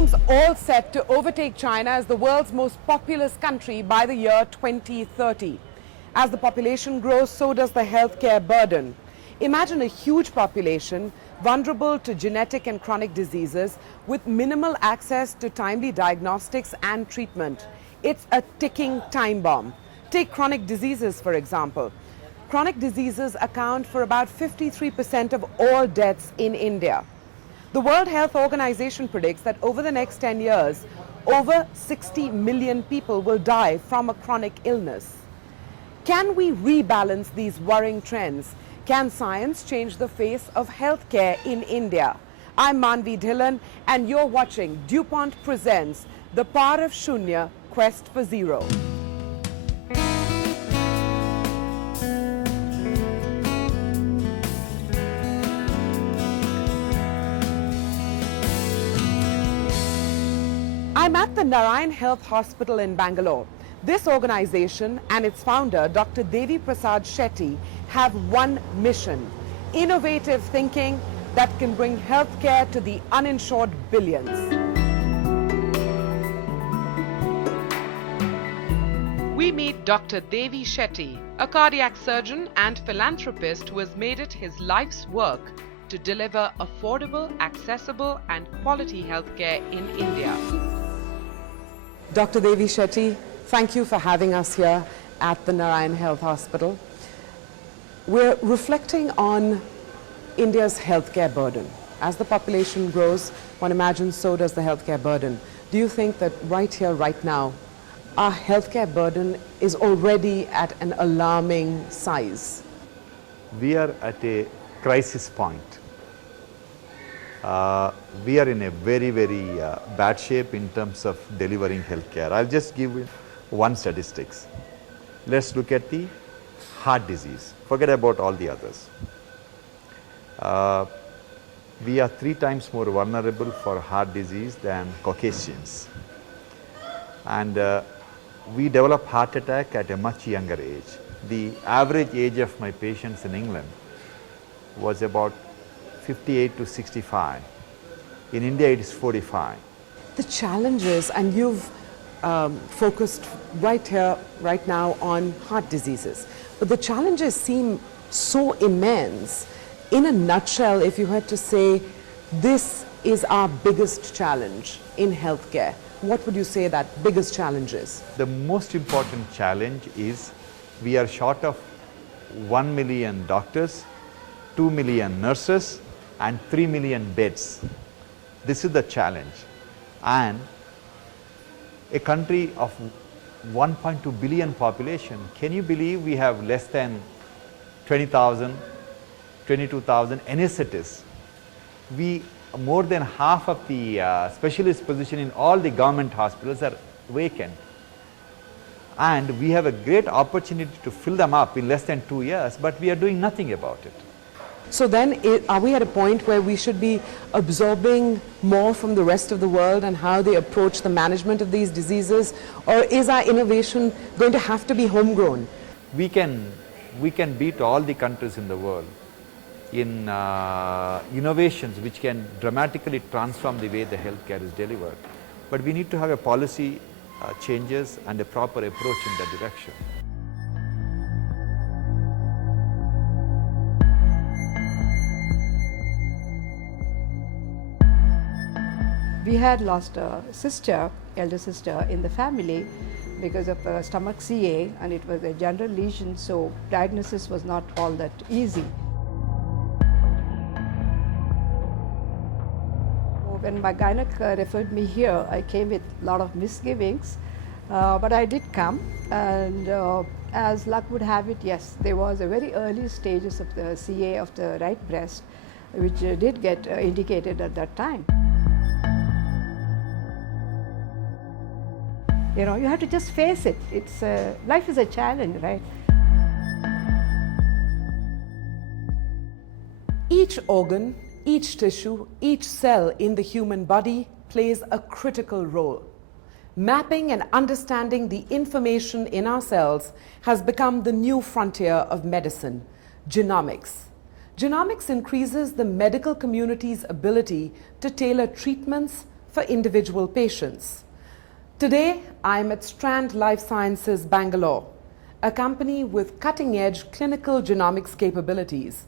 seems all set to overtake China as the world's most populous country by the year 2030. As the population grows, so does the healthcare burden. Imagine a huge population vulnerable to genetic and chronic diseases with minimal access to timely diagnostics and treatment. It's a ticking time bomb. Take chronic diseases, for example. Chronic diseases account for about 53% of all deaths in India. The World Health Organization predicts that over the next 10 years, over 60 million people will die from a chronic illness. Can we rebalance these worrying trends? Can science change the face of healthcare in India? I'm Manvi Dhillon, and you're watching DuPont Presents The Power of Shunya, Quest for Zero. I'm at the Narayan Health Hospital in Bangalore. This organization and its founder, Dr. Devi Prasad Shetty, have one mission: innovative thinking that can bring healthcare to the uninsured billions. We meet Dr. Devi Shetty, a cardiac surgeon and philanthropist who has made it his life's work to deliver affordable, accessible, and quality healthcare in India. Dr. Devi Shetty, thank you for having us here at the Narayan Health Hospital. We're reflecting on India's healthcare burden. As the population grows, one imagines so does the healthcare burden. Do you think that right here, right now, our healthcare burden is already at an alarming size? We are at a crisis point. We are in a very bad shape in terms of delivering healthcare. I'll just give you one statistics. Let's look at the heart disease. Forget about all the others. We are 3 times more vulnerable for heart disease than Caucasians. And we develop heart attack at a much younger age. The average age of my patients in England was about 58 to 65. In India, it is 45. The challenges, and you've focused right here, right now on heart diseases, but the challenges seem so immense. In a nutshell, if you had to say, this is our biggest challenge in healthcare, what would you say that biggest challenge is? The most important challenge is we are short of 1 million doctors, 2 million nurses, and 3 million beds. This is the challenge. And a country of 1.2 billion population, can you believe we have less than 20,000, 22,000 anesthetists? More than half of the specialist position in all the government hospitals are vacant. And we have a great opportunity to fill them up in less than 2 years, but we are doing nothing about it. So then, are we at a point where we should be absorbing more from the rest of the world and how they approach the management of these diseases? Or is our innovation going to have to be homegrown? We can beat all the countries in the world in innovations which can dramatically transform the way the healthcare is delivered. But we need to have a policy changes and a proper approach in that direction. We had lost a sister, elder sister in the family because of a stomach CA, and it was a general lesion, so diagnosis was not all that easy. When my gynec referred me here, I came with a lot of misgivings, but I did come, and as luck would have it, yes, there was a very early stages of the CA of the right breast, which did get indicated at that time. You know, you have to just face it. It's life is a challenge, right? Each organ, each tissue, each cell in the human body plays a critical role. Mapping and understanding the information in our cells has become the new frontier of medicine, genomics. Genomics increases the medical community's ability to tailor treatments, for individual patients. Today, I'm at Strand Life Sciences, Bangalore, a company with cutting-edge clinical genomics capabilities.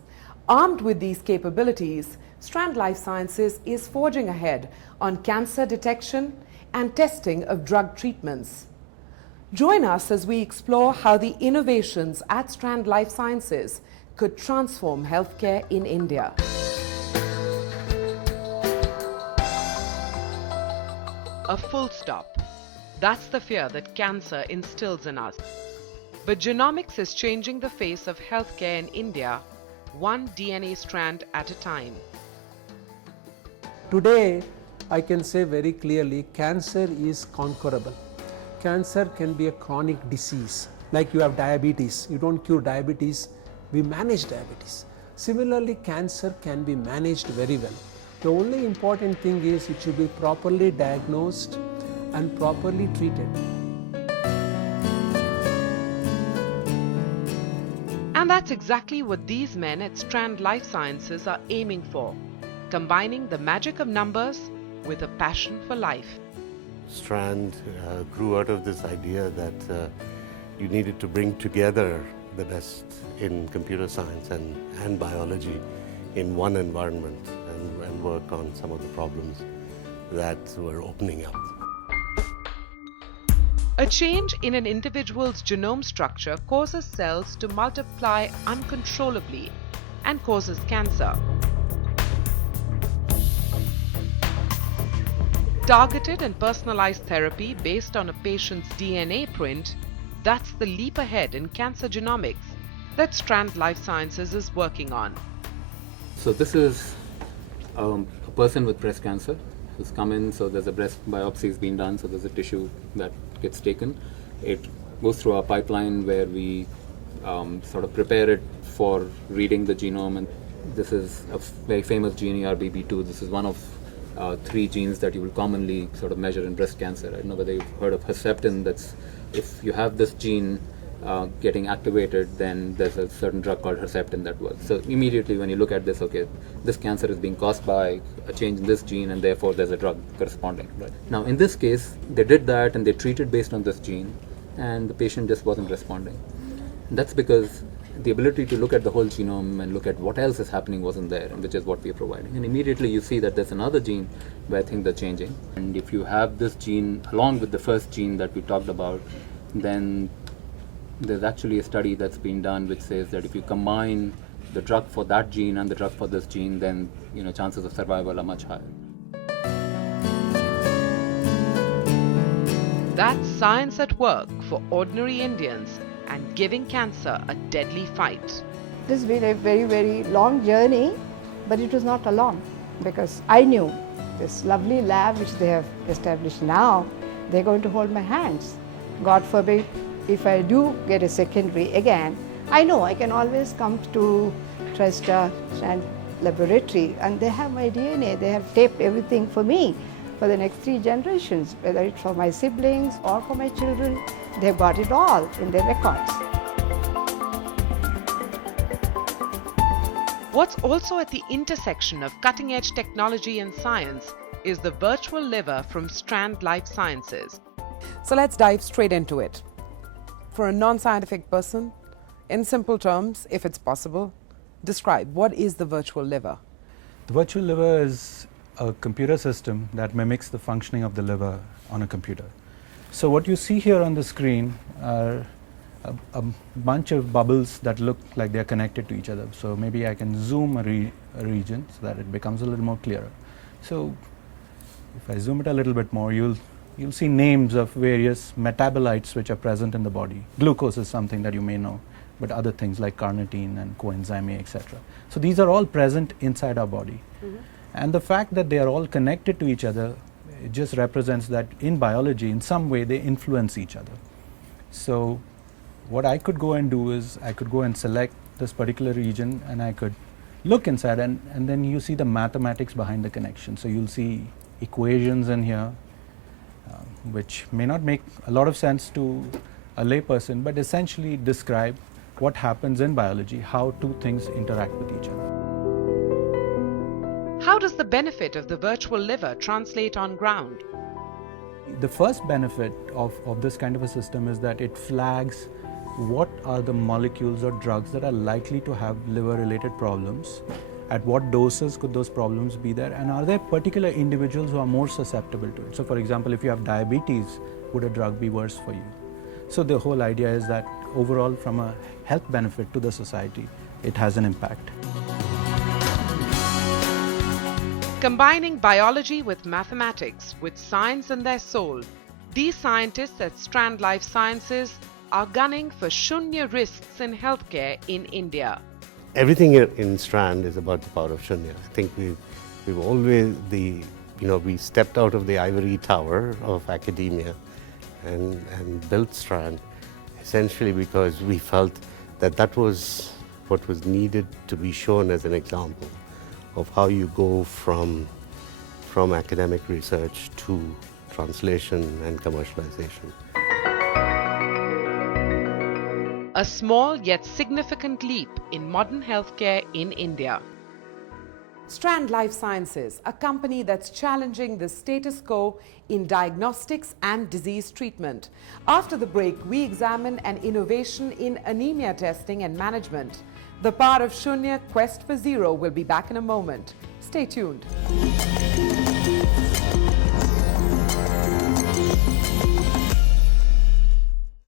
Armed with these capabilities, Strand Life Sciences is forging ahead on cancer detection and testing of drug treatments. Join us as we explore how the innovations at Strand Life Sciences could transform healthcare in India. A full stop. That's the fear that cancer instills in us. But genomics is changing the face of healthcare in India, one DNA strand at a time. Today, I can say very clearly, cancer is conquerable. Cancer can be a chronic disease. Like you have diabetes, you don't cure diabetes, we manage diabetes. Similarly, cancer can be managed very well. The only important thing is it should be properly diagnosed and properly treated. And that's exactly what these men at Strand Life Sciences are aiming for, combining the magic of numbers with a passion for life. Strand grew out of this idea that you needed to bring together the best in computer science and biology in one environment and work on some of the problems that were opening up. A change in an individual's genome structure causes cells to multiply uncontrollably and causes cancer. Targeted and personalized therapy based on a patient's DNA print, that's the leap ahead in cancer genomics that Strand Life Sciences is working on. So this is a person with breast cancer who's come in, so there's a breast biopsy has been done, so there's a tissue that gets taken. It goes through our pipeline where we sort of prepare it for reading the genome, and this is a very famous gene, ERBB2. This is one of 3 genes that you will commonly sort of measure in breast cancer. I don't know whether you've heard of Herceptin. That's if you have this gene getting activated, then there's a certain drug called Herceptin that works. So immediately when you look at this, okay, this cancer is being caused by a change in this gene, and therefore there's a drug corresponding. Right? Now in this case, they did that and they treated based on this gene, and the patient just wasn't responding. And that's because the ability to look at the whole genome and look at what else is happening wasn't there, and which is what we are providing. And immediately you see that there's another gene where things are changing. And if you have this gene along with the first gene that we talked about, then there's actually a study that's been done which says that if you combine the drug for that gene and the drug for this gene, then chances of survival are much higher. That's science at work for ordinary Indians and giving cancer a deadly fight. It has been a very, very long journey, but it was not alone, because I knew this lovely lab which they have established now, they're going to hold my hands. God forbid, if I do get a secondary again, I know I can always come to TriStar Strand Laboratory, and they have my DNA, they have taped everything for me for the next 3 generations, whether it's for my siblings or for my children, they've got it all in their records. What's also at the intersection of cutting-edge technology and science is the virtual liver from Strand Life Sciences. So let's dive straight into it. For a non-scientific person, in simple terms, if it's possible, describe what is the virtual liver? The virtual liver is a computer system that mimics the functioning of the liver on a computer. So what you see here on the screen are a bunch of bubbles that look like they're connected to each other. So maybe I can zoom a region so that it becomes a little more clearer. So if I zoom it a little bit more, you'll see names of various metabolites which are present in the body. Glucose is something that you may know, but other things like carnitine and coenzyme A, etc. So these are all present inside our body. And the fact that they are all connected to each other, it just represents that in biology, in some way, they influence each other. So what I could go and do is I could go and select this particular region, and I could look inside, and then you see the mathematics behind the connection. So you'll see equations in here, which may not make a lot of sense to a layperson, but essentially describe what happens in biology, how 2 things interact with each other. How does the benefit of the virtual liver translate on ground? The first benefit of this kind of a system is that it flags what are the molecules or drugs that are likely to have liver-related problems, at what doses could those problems be there, and are there particular individuals who are more susceptible to it. So for example, if you have diabetes, would a drug be worse for you? So the whole idea is that overall, from a health benefit to the society, it has an impact. Combining biology with mathematics, with science in their soul, these scientists at Strand Life Sciences are gunning for Shunya risks in healthcare in India. Everything here in Strand is about the power of Shunya. I think we've always we stepped out of the ivory tower of academia and built Strand essentially because we felt that that was what was needed to be shown as an example of how you go from academic research to translation and commercialization. A small yet significant leap in modern healthcare in India. Strand Life Sciences, a company that's challenging the status quo in diagnostics and disease treatment. After the break, we examine an innovation in anemia testing and management. The Power of Shunya, Quest for Zero will be back in a moment. Stay tuned.